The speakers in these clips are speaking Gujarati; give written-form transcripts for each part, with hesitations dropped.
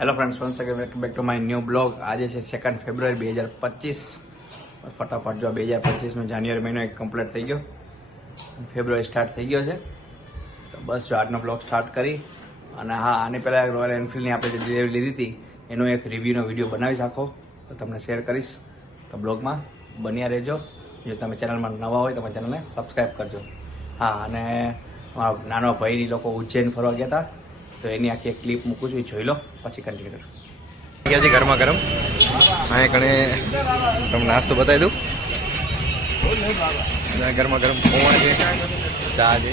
Hello friends, once again welcome back to my new blog. આજે છે 2 ફેબ્રુઆરી 2025. ફટાફટ જો 2025નો જાન્યુઆરી મહિનો એક કમ્પ્લીટ થઈ ગયો, ફેબ્રુઆરી સ્ટાર્ટ થઈ ગયો છે. તો બસ જો આજનો બ્લોગ સ્ટાર્ટ કરી. અને હા, આની પહેલાં રોયલ એનફિલ્ડની આપણે જે ડિલિવરી લીધી હતી એનો એક રિવ્યૂનો વિડીયો બનાવીશ આખો, તો તમને શેર કરીશ. તો બ્લોગમાં બન્યા રહેજો. જો તમે ચેનલમાં નવા હોય તો મારી ચેનલને સબસ્ક્રાઈબ કરજો. હા, અને મારા નાનો ભાઈ લોકો ઉજ્જૈન ફરવા ગયા હતા, તો એની આખી એક ક્લિપ મૂકું છું, એ જોઈ લો, પછી કન્ટિન્યુ કરો. ગયા છે ગરમા ગરમ. અહીંયા કણે તમને નાસ્તો બતાવી દઉં. ગરમા ગરમ પૌવા છે, ચા છે.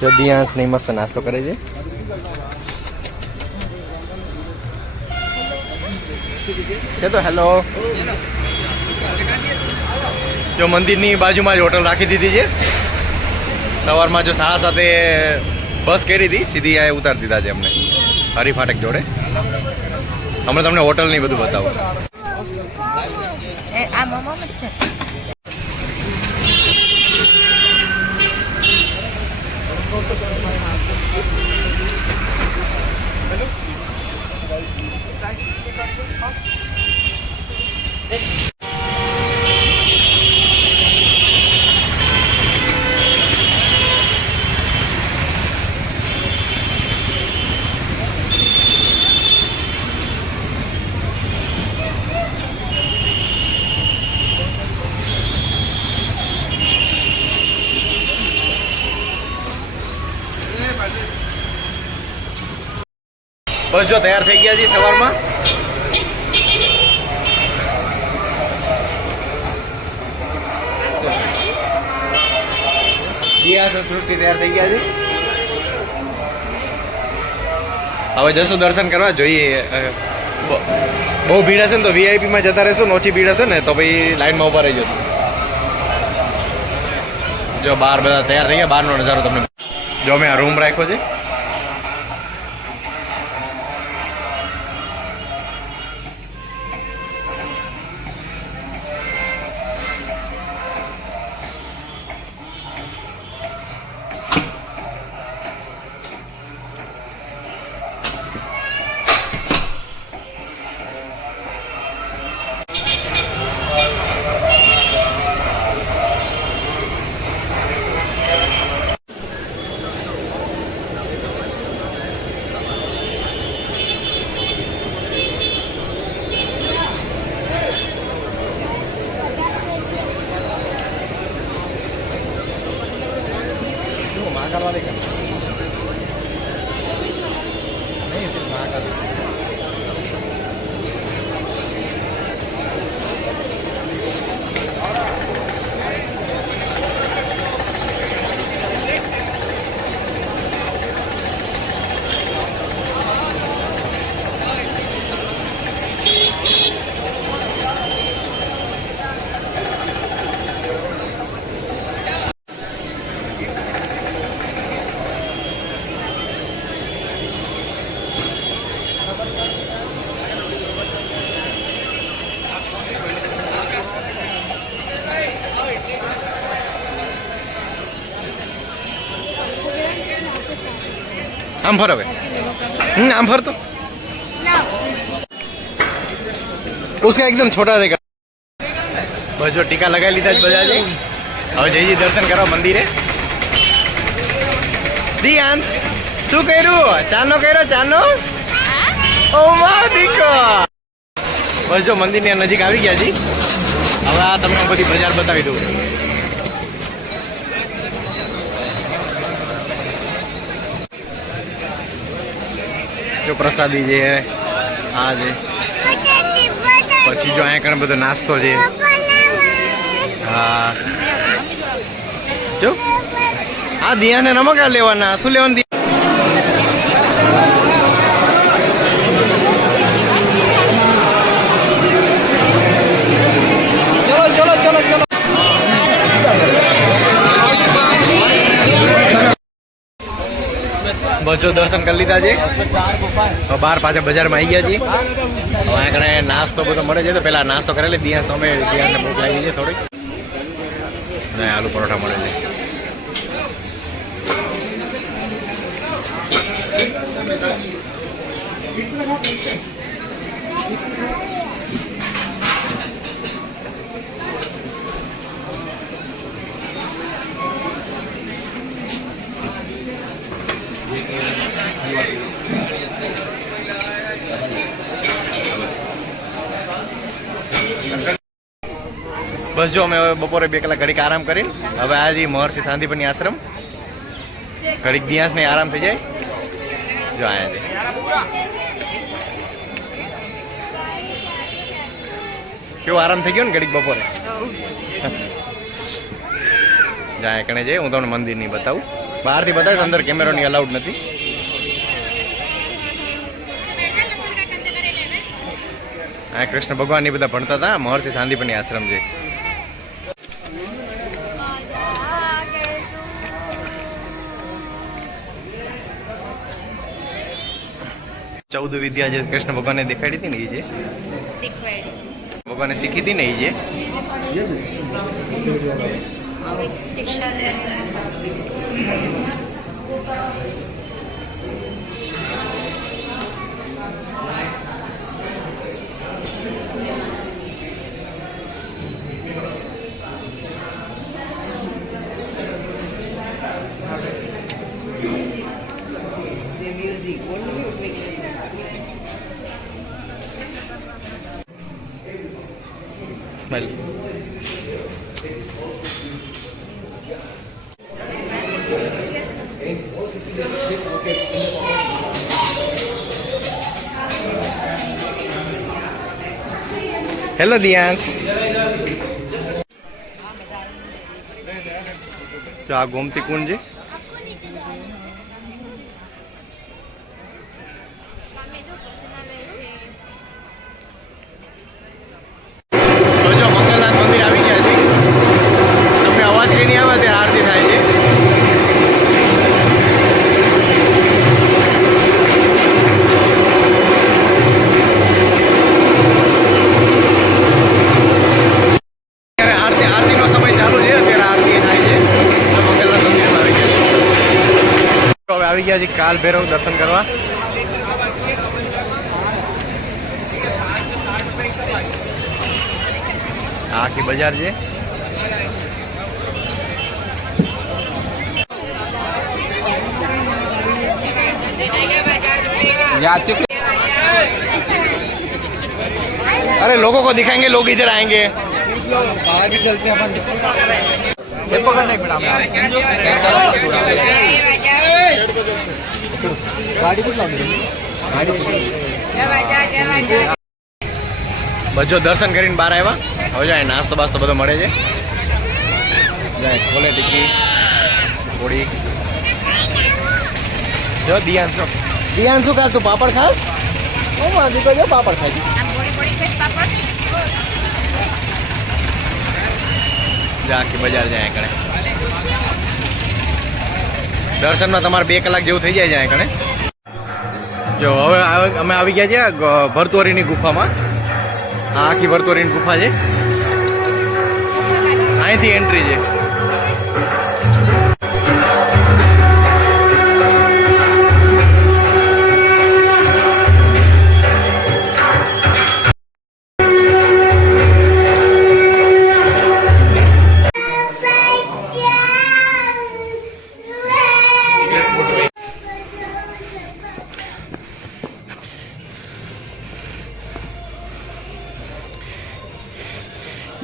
જો દિયાંશ ને મસ્ત નાસ્તો કરે છે. કે તો હેલો. જો મંદિરની બાજુમાં જ હોટલ રાખી દીધી છે. સવારમાં જો 7:30 બસ કરી હતી, સીધી આ ઉતારી દીધા છે અમને હરિફાટક જોડે. હમણાં તમને હોટલ ની બધું બતાવું. આ મોમો છે. બસ જો તૈયાર થઈ ગયા છે સવારમાં. સૃષ્ટિ તૈયાર થઈ ગયા છે. હવે જશું દર્શન કરવા. જોઈએ બહુ ભીડ હશે ને તો વીઆઈપી માં જતા રહેશું, ઓછી ભીડ હશે ને તો પછી લાઈનમાં ઉભા રહી જશું. જો બહાર બધા તૈયાર થઈ ગયા, બહારનો નજારો તમને જો મેં આ રૂમ રાખ્યો છે. महाकाल वाले का नहीं, सिर्फ महाकाल. आम फर હવે आम फर तो उसका एकदम छोटा रहेगा. बस जो टीका लगाई लीधा બધા છે. હવે જઈએ દર્શન કરવા મંદિરે. દિયાંશ શું કર્યું? ચાનો કર્યો? ચાનો ઓ મા દીકો. બસ જો મંદિરની નજીક આવી ગયા છી. હવે આ તમને બધી બજાર બતાવી દઉં. જો પ્રસાદી છે, આ છે. પછી જો અહીંયા ઘણો બધો નાસ્તો છે. હા જો આ દિયાને રમકડા લેવાના. શું લેવાનું? ચલો ચલો ચલો ચલો. બસ જો દર્શન કરી લીધા છે. બહાર પાછા બજારમાં આવી ગયા છીએ. હવે આગળ નાસ્તો બધો મળે છે, તો પેલા નાસ્તો કરેલી દિયા સમય દિયાને ભૂખ લાગી છે થોડીક. ને આલુ પરોઠા મળે છે. બસ જો અમે હવે બપોરે 2 કલાક ઘડીક આરામ કરીને હવે આજે મહર્ષિ શાંતિપની આશ્રમ ઘડીક દિયાસ ને આરામ થઈ જાય. જો આયા છે કેવો આરામ થઈ ગયો ને ઘડીક બપોરે. જાય કણે જઈએ હું તમને મંદિર નહીં બતાવું, બહારથી બતાવીશ, અંદર કેમેરાની અલાઉડ નથી. આ કૃષ્ણ ભગવાન ની બધા ભણતા હતા. મહર્ષિ શાંતિપની આશ્રમ છે. ચૌદ વિદ્યા જે કૃષ્ણ ભગવાને દેખાડી હતી ને એ જે ભગવાને શીખી હતી ને એ જે સ્મેલ. હેલો દિયાંશ. જો આ ગોમતી કુંડ છે. આવી ગયા છે કાલ ભૈરવ દર્શન કરવા. આખી બજાર છે. अरे लोगों को दिखाएंगे, लोग इधर आएंगे. बाहर भी चलते हैं अपन. पकड़ना एक मिनट गाड़ी को બજો દર્શન કરીને બહાર આવ્યા. હવે જાય નાસ્તો બાસ્તો બધો મળે છે. જાય છોલે ટિક્કી, પૂરી. જો દિયાંશુ કા તું પાપડ ખાસ? હું માંગી તો જો પાપડ ખાઈ. આખી બજાર જાય કણે. દર્શનમાં તમારે 2 કલાક જેવું થઈ જાય કણે. જો હવે અમે આવી ગયા છે ભરતોરીની ગુફામાં. આ આખી ભરતોરીની ગુફા છે. અહીંથી એન્ટ્રી છે.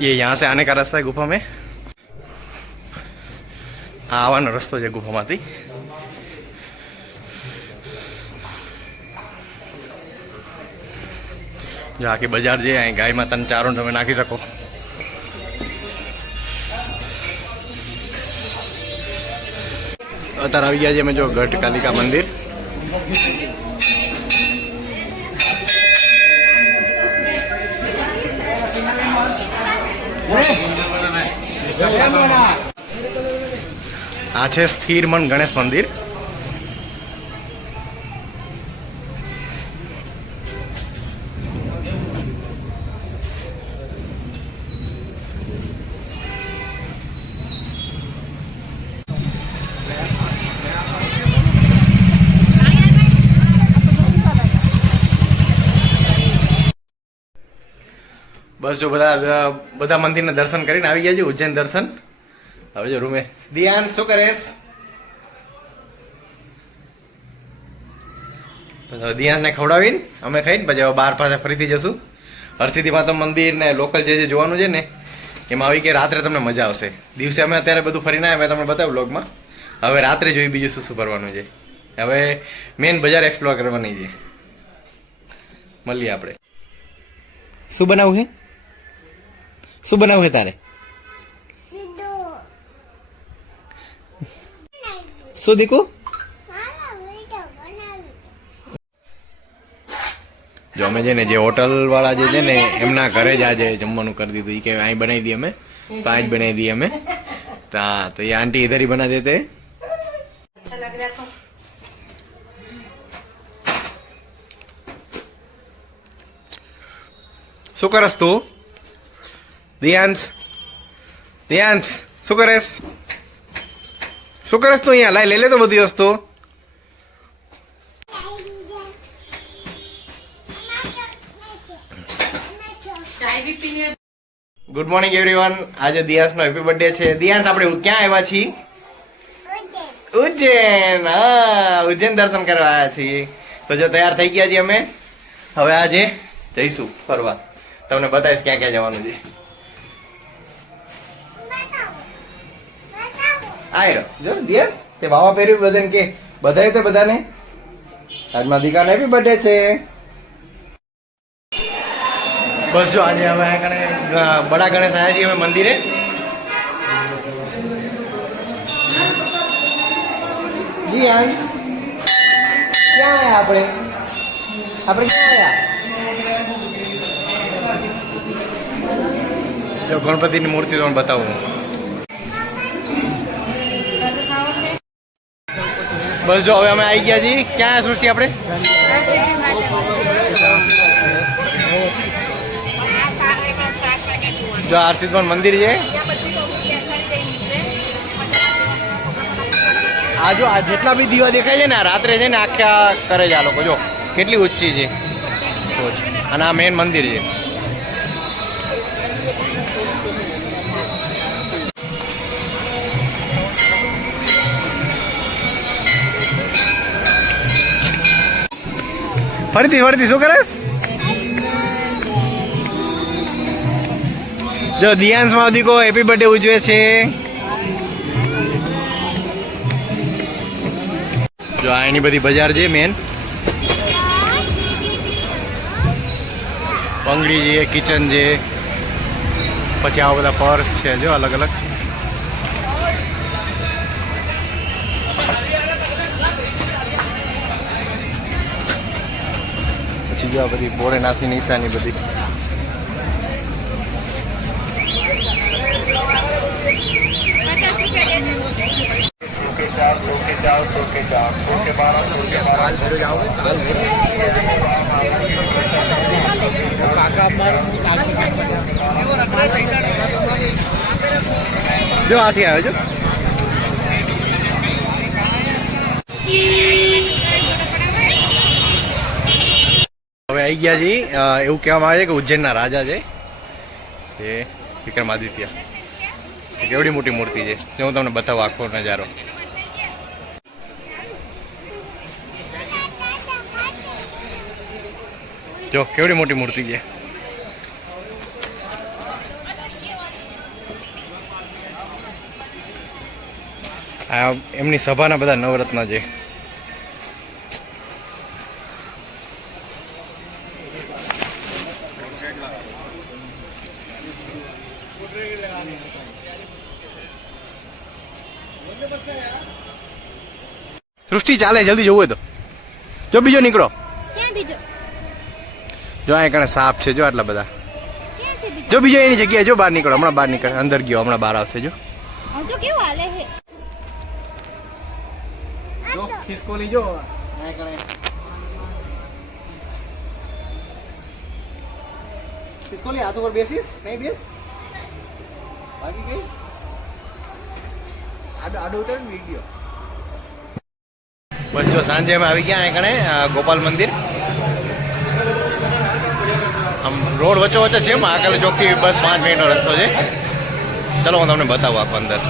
ये यहाँ से आने का रास्ता है गुफा में. आवानो रस्तो है गुफा माथी. जो आखी बजार जे अहीं गाय में 3-4 તમે નાખી શકો. અત્યારે આવી ગયા છે અમે જો ગઢ કાલિકા મંદિર. આ છે સ્થિર મન ગણેશ મંદિર. બસ જો બધા મંદિરના દર્શન કરીને આવી ગયા છે, ઉજ્જૈન દર્શન. હવે જો રૂમે દિયાન શું કરેશ? દિયાનને ખવડાવીને અમે ખાઈને પછી હવે બહાર પાછા ફરીથી જશું. હરસિદ્ધિ માતા મંદિર ને લોકલ જે જોવાનું છે ને એમાં આવી કે રાત્રે તમને મજા આવશે. દિવસે અમે અત્યારે બધું ફરીને આવ્યા, મેં તમને બતાવ્યું બ્લોગમાં. હવે રાત્રે જોઈ બીજું શું શું કરવાનું છે. હવે મેન બજાર એક્સપ્લોર કરવાની છે. મળીએ આપણે. શું બનાવવું છે? શું બનાવવું છે તારે? શું દીકુ? જો અમે છે ને જે હોટલ વાળા જે છે ને એમના ઘરે જ આજે જમવાનું કરી દીધું. કે અહીં બનાવી દઈએ અમે, તો અહીં જ બનાવી દઈએ અમે. તો ये आंटी इधर ही बना देते. अच्छा लग रहा था. શું કરસ તું? દિયાંશ શું કરેશ? શું કરસ તું? અહીંયા લઈ લે તો બધી વસ્તુ. Good morning everyone. આજે દિયાંશનો હેપી બર્થડે છે. દિયાંશ આપણે ક્યાં આવ્યા છીએ? ઉજ્જૈન. હા, ઉજ્જૈન દર્શન કરવા આવ્યા છીએ. તો જો તૈયાર થઈ ગયા છીએ અમે. હવે આજે જઈશું ફરવા. તમને બતાવીશ ક્યાં ક્યાં જવાનું છે. આયો જો દિયાંશ તે બાવા પહેર્યું બધાને કે બધાય તો બધાને આજમાં દીકાને હેપી બર્થડે છે. બસ જો આજે હવે બડા ગણેશ આવ્યા છીએ અમે મંદિરે. દિયાંશ ક્યાં આવ્યા આપણે ક્યાં આવ્યા? જો ગણપતિની મૂર્તિ તમને બતાવું. બસ જો હવે અમે આવી ગયા છીએ. ક્યાં સૃષ્ટિ આપણે? જો હરસિદ્ધિ મંદિર છે. આ જો આ જેટલા બી દીવા દેખાય છે ને આ રાત્રે છે ને આખા કરે છે આ લોકો. જો કેટલી ઊંચી છે. અને આ મેન મંદિર છે. ફરીથી શું કરેશ? જો દિયાંશ માવદીકો હેપી બર્થડે ઉજવે છે. જો આ એની બધી બજાર છે મેન. બંગડી છે, કિચન છે, પછી આવા બધા પર્સ છે જો અલગ અલગ. પછી જો આ બધી ભોળેનાથની નિશાની બધી. જો આથી આવ્યો છો. હવે આવી ગયા છીએ. એવું કહેવામાં આવે છે કે ઉજ્જૈનના રાજા છે એ વિક્રમાદિત્ય. કેવડી મોટી મૂર્તિ છે જો હું તમને બતાવું આખો નજારો. જો કેવડી મોટી મૂર્તિ છે. આ એમની સભાના બધા નવરત્ન છે. સૃષ્ટિ ચાલે જલ્દી જવું હોય તો જો બીજો નીકળો. જો આ કણે સાપ છે જો આટલા બધા. જો બીજો એની જગ્યાએ જો બહાર નીકળો. હમણાં બહાર નીકળે. અંદર ગયો હમણાં બહાર આવશે. જો જો ખિસકોલી જો આ કણે ખિસકોલી હાથ ઉપર બેસીસ નહીં બેસ ભાગી ગઈ. આડો ઉતર વિડીયો. બસ જો સાંજે અમે આવી ગયા અહીં કણે ગોપાલ મંદિર. આમ રોડ વચ્ચે વચ્ચે છે મહાકાલ ચોકથી બસ 5 મિનિટનો રસ્તો છે. ચલો હું તમને બતાવું આખું અંદર.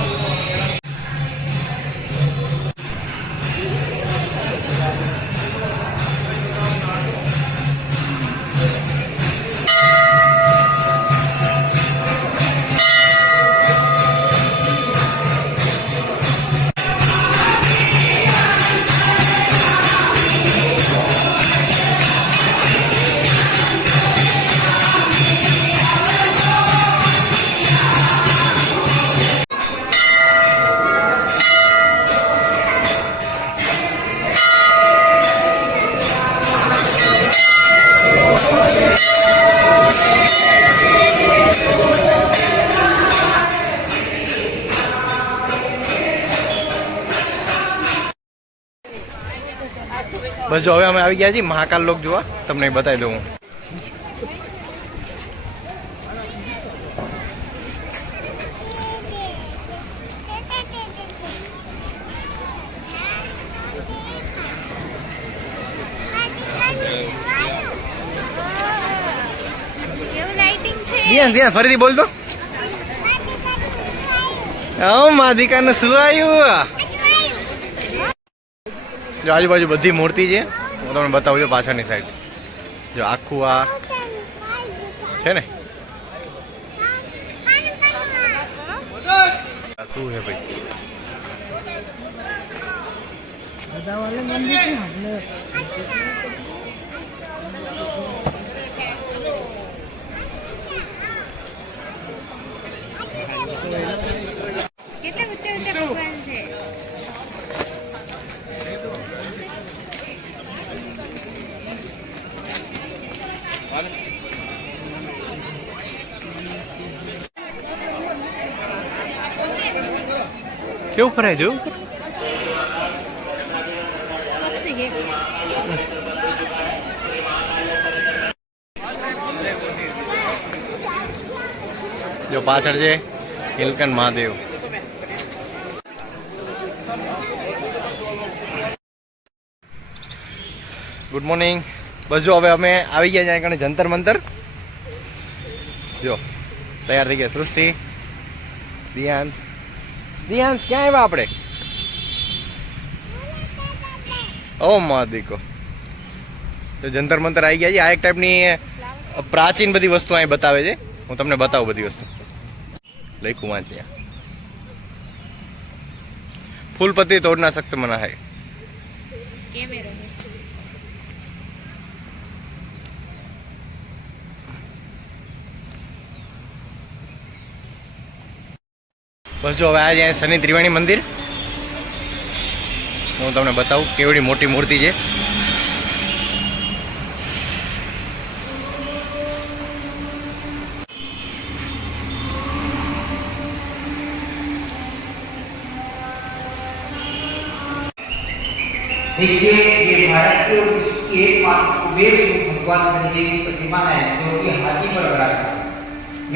બસ જો હવે અમે આવી ગયા છીએ મહાકાલ લોક જોવા. તમને બતાવી દઉં હું. ધ્યાન ફરીથી બોલ તો. માધિકાને શું આવ્યું? જો આજુબાજુ બધી મૂર્તિ છે. હું તમને બતાવું છું પાછળની સાઈડ. જો આખું આ છે ને આ શું છે ભાઈ? કેટલા ઊંચા ઊંચા ભગવાન છે. કેવું ફરાય જો જો પાછળ છે નીલકંઠ મહાદેવ. Good morning. બસ જો હવે અમે આવી ગયા ત્યાં કણે જંતર મંતર. જો તૈયાર થઈ ગયા સૃષ્ટિ, દિયાંશ. દિયાંશ ક્યાં આવ્યા આપણે? ઓ માદિકો. તો જંતર મંતર આવી ગયા છે. આ એક ટાઈપની પ્રાચીન બધી વસ્તુ અહીં બતાવે છે. હું તમને બતાવું બધી વસ્તુ. લખ્યું વાંચ્યા. ફૂલપતિ તોડના સખ્ત મના હૈ. બસ જો હવે આજે અહીંયા શનિ ત્રિવેણી મંદિર. હું તમને બતાવું કેવડી મોટી મૂર્તિ છે. देखिए ये भारत के एकमात्र कुबेर भगवान शनिदेव की प्रतिमा है जो कि हाथी पर विराजमान है.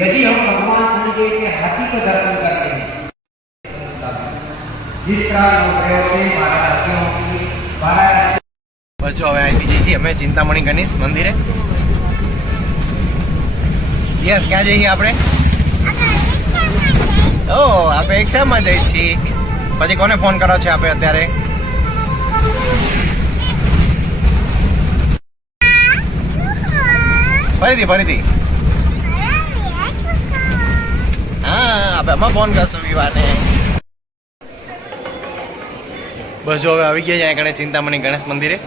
यदि हम भगवान शनिदेव के हाथी का दर्शन करते हैं जिस तरह लोग से 12 राशियों की 12 राशि. બસ જો હવે અહીંથી જઈએ છીએ અમે ચિંતામણી ગણેશ મંદિરે. યસ ક્યાં જઈએ આપણે? ઓ આપણે એક્ઝામમાં જઈએ છીએ. પછી કોને ફોન કરો છો આપણે અત્યારે? ફરીથી હા આપણે આમાં ફોન કરશું વિવાને. બસ જો હવે આવી ગયા અહીંયા કણે ચિંતામણી ગણેશ મંદિરે.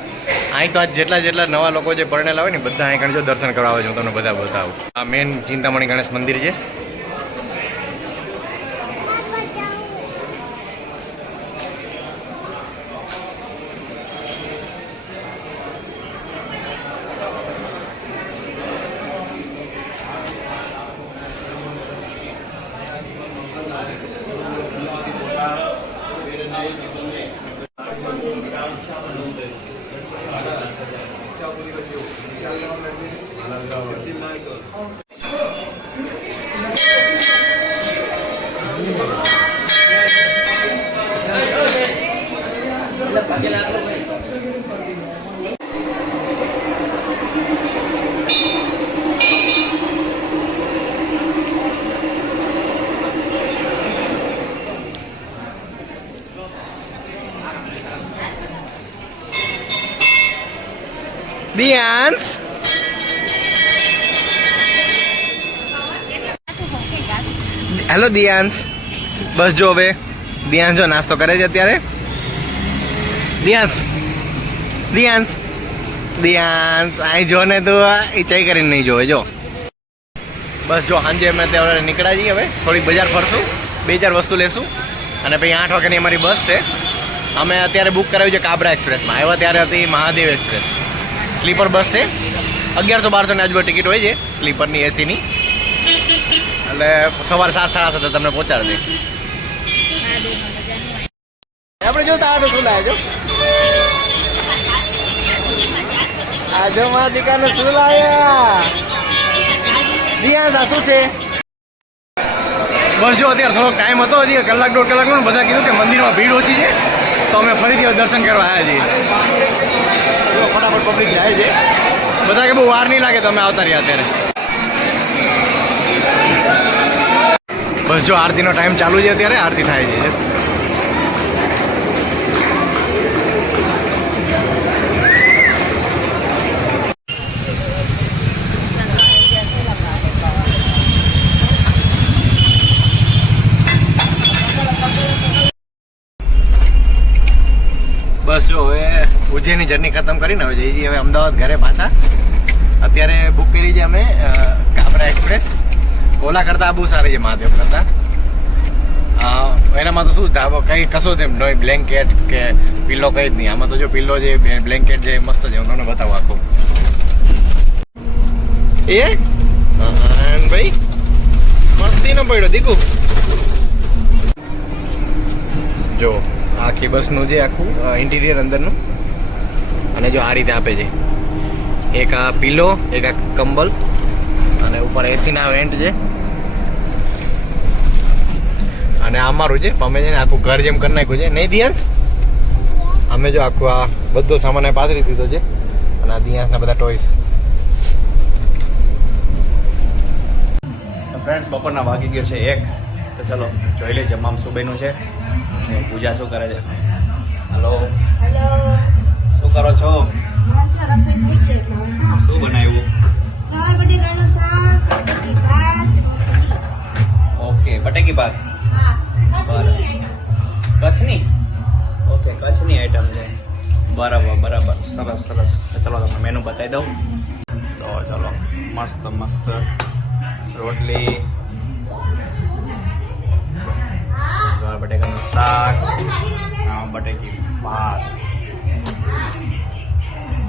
અહીં તો આજ જેટલા નવા લોકો જે પરણેલા હોય ને બધા અહીં કણે જો દર્શન કરવા આવે છે. હું તમને બધા બતાવું. આ મેન ચિંતામણી ગણેશ મંદિર છે. દિયાંશ હેલો દિયાંશ બસ જો હવે દિયાંશ જો નાસ્તો કરે છે અત્યારે દિયાંશ દિયાંશ દિયાંશ અહીં જો ને તું ઈચાઈ કરીને નહીં જોવે જો બસ જો સાંજે અમે અત્યારે નીકળ્યા છીએ હવે થોડી બજાર ફરશું 2-4 વસ્તુ લેશું અને પછી 8 વાગ્યાની અમારી બસ છે અમે અત્યારે બુક કરાવ્યું છે કાબરા એક્સપ્રેસમાં આવ્યા ત્યારે હતી મહાદેવ એક્સપ્રેસ સ્લીપર બસ છે 1100-1200 ની આજુબાજુ ટિકિટ હોય છે સ્લીપરની એસીની એટલે સવારે 7-7:30 તમને પહોંચાડી દે આપણે જો તારો શું લાવ્યો આજો માં દીકાનો શું લાવ્યા દિયાંશ શું છે બસ જો અત્યારે થોડોક ટાઈમ હતો હજી 1-1.5 કલાકનો બધા કીધું કે મંદિરમાં ભીડ ઓછી છે તો અમે ફરીથી દર્શન કરવા આવ્યા છીએ ફટાફટ પબ્લિક જાય છે બધા કે બહુ વાર નહીં લાગે તમે આવતા રહ્યા અત્યારે બસ જો આરતીનો ટાઈમ ચાલુ છે અત્યારે આરતી થાય છે બસ જો હવે ઉજ્જૈનની જર્ની ખતમ કરીને હવે જઈએ હવે અમદાવાદ ઘરે પાછા અત્યારે બુક કરી છે અમે કાબરા એક્સપ્રેસ ઓલા કરતા બહુ સારી છે મહાદેવ કરતા એનામાં તો શું ધાબો કંઈ કશો તેમ નહીં બ્લેન્કેટ કે પિલ્લો કંઈ જ નહીં આમાં તો જો પિલ્લો છે બ્લેન્કેટ છે મસ્ત છે હું તમને બતાવું આખું એ ભાઈ મસ્તી નો પડ્યો દીકુ જો આખી બસનું જે આખું ઇન્ટિરિયર અંદરનું અને જો આ રીતે આપે છે એક આ પીલો એક આ કંબલ અને ઉપર એસીના વેન્ટ છે અને આ અમારું છે અમે છે ને આખું ઘર જેમ કરી નાખ્યું છે નહીં દિયાંશ અમે જો આખું આ બધો સામાન પાથરી દીધો છે અને આ દિયાંશના બધા ટોયસ ફ્રેન્ડ્સ બપોરના વાગી ગયો છે 1 તો ચલો જોઈ લે જમામ સુબેનું છે પૂજા શું કરે છે હેલો હેલો શું કરો છો બસ રસોઈ થઈ ગઈ શું બનાવ્યું ગવાર બટેકાનું શાક બટેકી ભાત રોટલી ઓકે બટેકી ભાત હા કચ્છની કચ્છની ઓકે કચ્છની આઈટમ છે બરાબર સરસ સરસ ચલો તમને મેનુ બતાવી દઉં ચલો મસ્ત મસ્ત રોટલી ગવાર બટેકાનું શાક બટેકી ભાત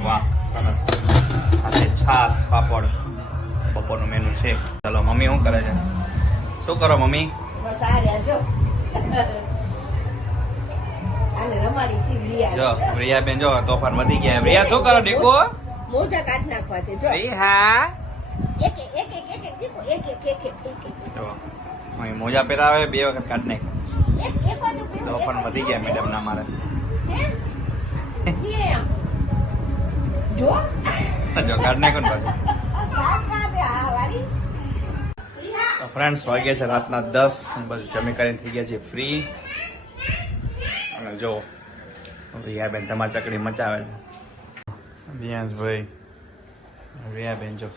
વાહ સરસ સાથે છાસ પાપડ બપોરનું મેનુ છે ચલો મમ્મી શું કરે છે શું કરો મમ્મી બસ આ રહ્યા જો આને રમાડી છે જો પ્રિયા બેન જો તોફાન વધી ગયા પ્રિયા શું કરો ડીકો મોજા કાઢ નાખવા છે જો પ્રિયા એક દીકો એક જો મમ્મી મોજા પહેરાવે 2 વખત કાઢ નાખ એક વાટું પીવું, તોફાન એક વધી ગયા મેડમ ના મારે કેમ? જો જો કાઢ નાખો ને પાછું ભાત ના દે આ વાળી તો ફ્રેન્ડ્સ વાગ્યા છે રાતના 10 અને બસ જમી કરીને થઈ ગયા છે ફ્રી અને જો રિયાબેન તમારી ચકડી મચાવે છે દિયાંશભાઈ રિયાબેન જો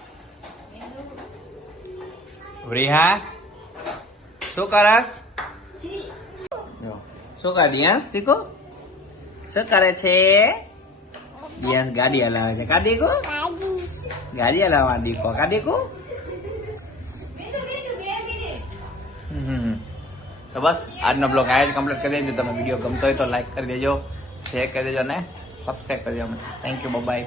રિહા શું કરસ જો શું કરે દિયાંશ દીકો શું કરે છે દિયાંશ ગાડી હલાવે છે કા દીકો ગાડી હલાવવા દીકો કા દીકો તો બસ આજનો બ્લોગ આ જ કમ્પ્લીટ કરી દેજો તમે વિડીયો ગમતો હોય તો લાઈક કરી દેજો શેર કરી દેજો અને સબસ્ક્રાઈબ કરી દેજો થેન્ક યુ બાય